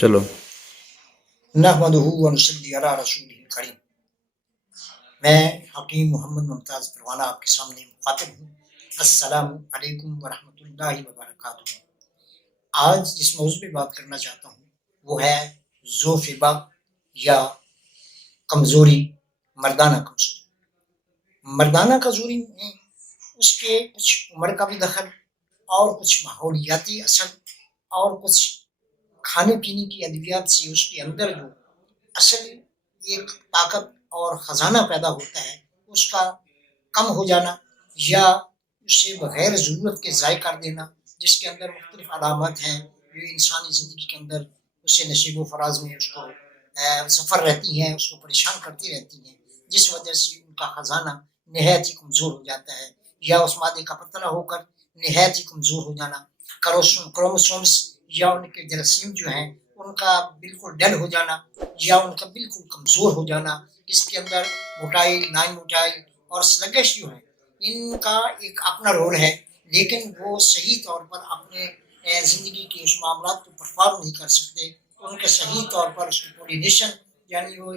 چلو نحمدہ و نصلی علی رسولہ الکریم۔ میں حکیم محمد ممتاز پروانہ آپ کے سامنے مخاطب ہوں۔ السلام علیکم ورحمۃ اللہ وبرکاتہ۔ آج جس موضوع پہ بات کرنا چاہتا ہوں وہ ہے ضعف با یا کمزوری، مردانہ کمزوری۔ مردانہ کمزوری میں اس کے کچھ عمر کا بھی دخل اور کچھ ماحولیاتی اثر اور کچھ کھانے پینے کی ادویات سے اس کے اندر جو اصل ایک طاقت اور خزانہ پیدا ہوتا ہے اس کا کم ہو جانا یا اسے بغیر ضرورت کے ضائع کر دینا، جس کے اندر مختلف علامات ہیں جو انسانی زندگی کے اندر اسے نشیب و فراز میں اس کو سفر رہتی ہیں، اس کو پریشان کرتی رہتی ہیں، جس وجہ سے ان کا خزانہ نہایت ہی کمزور ہو جاتا ہے یا اس مادے کا پتلا ہو کر نہایت ہی کمزور ہو جانا، کروموسومس یا ان کے جراثیم جو ہیں ان کا بالکل ڈل ہو جانا یا ان کا بالکل کمزور ہو جانا، اس کے اندر موٹائل، نان موٹائل اور سلگش جو ہیں ان کا ایک اپنا رول ہے، لیکن وہ صحیح طور پر اپنے زندگی کے اس معاملات کو پرفارم نہیں کر سکتے، ان کے صحیح طور پر اس کی پولینیشن یعنی وہ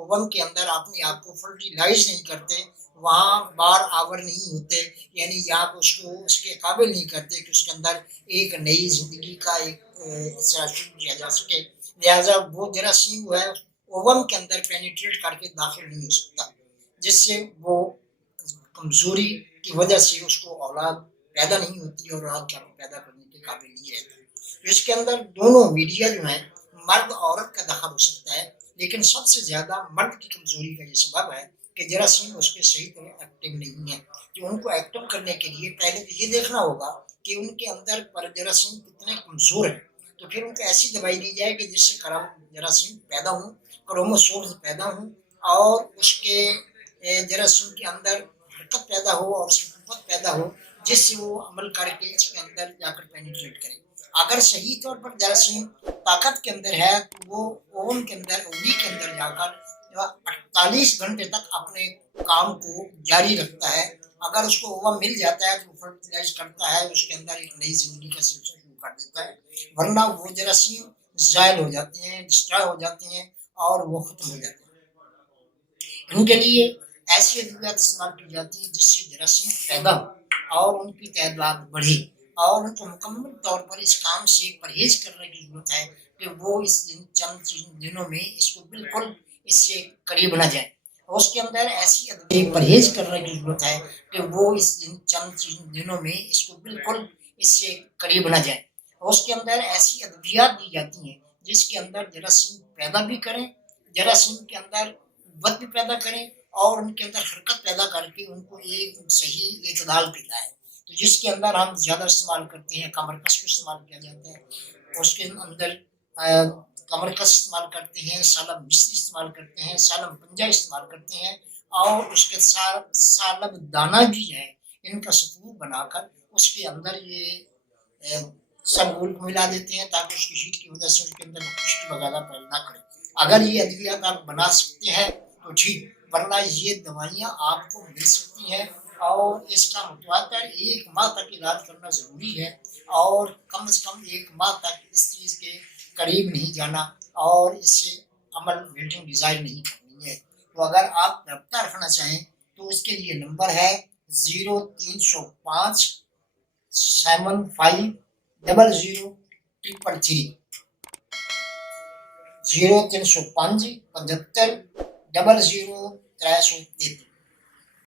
اوون کے اندر اپنے آپ کو فرٹیلائز نہیں کرتے، وہاں بار آور نہیں ہوتے، یعنی آپ اس کو اس کے قابل نہیں کرتے کہ اس کے اندر ایک نئی زندگی کا ایک شروع کیا جا سکے، لہٰذا وہ جراثیم جو ہے اوون کے اندر پینیٹریٹ کر کے داخل نہیں ہو سکتا، جس سے وہ کمزوری کی وجہ سے اس کو اولاد پیدا نہیں ہوتی اور اولاد پیدا کرنے کے قابل نہیں رہتا۔ تو اس کے اندر دونوں میڈیا جو ہیں مرد عورت کا دخل ہو سکتا ہے، لیکن سب سے زیادہ مرد کی کمزوری کا یہ سبب ہے کہ جراثیم اس کے صحیح طرح ایکٹیو نہیں ہے۔ جو ان کو ایکٹیو کرنے کے لیے پہلے تو یہ دیکھنا ہوگا کہ ان کے اندر پر جراثیم کتنے کمزور ہیں، تو پھر ان کو ایسی دوائی دی جائے کہ جس سے جراثیم پیدا ہوں، کروموسومز پیدا ہوں اور اس کے جراثیم کے اندر حرکت پیدا ہو اور اس کی قوت پیدا ہو، جس سے وہ عمل کر کے اس کے اندر جا کر پینیٹریٹ کرے۔ اگر صحیح طور پر جراثیم طاقت کے اندر ہے تو وہ اوون کے اندر اووی کے اندر جا کر 48 گھنٹے تک اپنے کام کو جاری رکھتا ہے، اگر اس کو اوون مل جاتا ہے تو وہ فرٹیلائز کرتا ہے، اس کے اندر ایک نئی زندگی کا سلسلہ شروع کر دیتا ہے، ورنہ وہ جراثیم زائل ہو جاتے ہیں، ڈسٹرائے ہو جاتے ہیں اور وہ ختم ہو جاتے ہیں۔ ان کے لیے ایسی ادویات استعمال کی جاتی ہیں جس سے جراثیم پیدا ہو اور ان کی تعداد بڑھے، اور ان کو مکمل طور پر اس کام سے پرہیز کرنے کی ضرورت ہے کہ وہ اس چند دنوں میں اس کو بالکل اس سے قریب نہ جائے، اور اس کے اندر ایسی پرہیز کرنے کی ضرورت ہے کہ وہ اس چند دنوں میں اس کو بالکل اس سے قریب نہ جائے، اور اس کے اندر ایسی ادویات دی جاتی ہیں جس کے اندر جراثیم پیدا بھی کریں، جراثیم کے اندر قوت بھی پیدا کریں اور ان کے اندر حرکت پیدا کر کے ان کو ایک صحیح اعتدال پہ لائیں۔ تو جس کے اندر ہم زیادہ استعمال کرتے ہیں کمرکس کو استعمال کیا جاتا ہے، اس کے اندر کمرکس استعمال کرتے ہیں، سالب مصری استعمال کرتے ہیں، سالب پنجہ استعمال کرتے ہیں، اور اس کے ساتھ سالب دانہ بھی ہے، ان کا سطور بنا کر اس کے اندر یہ سب گول کو ملا دیتے ہیں تاکہ اس کی ہیٹ کی وجہ سے اس کے اندر خشکی وغیرہ پیدا نہ کرے۔ اگر یہ ادویات آپ بنا سکتے ہیں تو ٹھیک، ورنہ یہ دوائیاں آپ کو مل سکتی ہیں اور اس کا متواتر 1 ماہ تک علاج کرنا ضروری ہے، اور کم از کم 1 ماہ تک اس چیز کے قریب نہیں جانا اور اس سے عمل میٹنگ ڈیزائن نہیں کرنی ہے۔ تو اگر آپ رابطہ رکھنا چاہیں تو اس کے لیے نمبر ہے 0305 7500 333 0305 75 00 333۔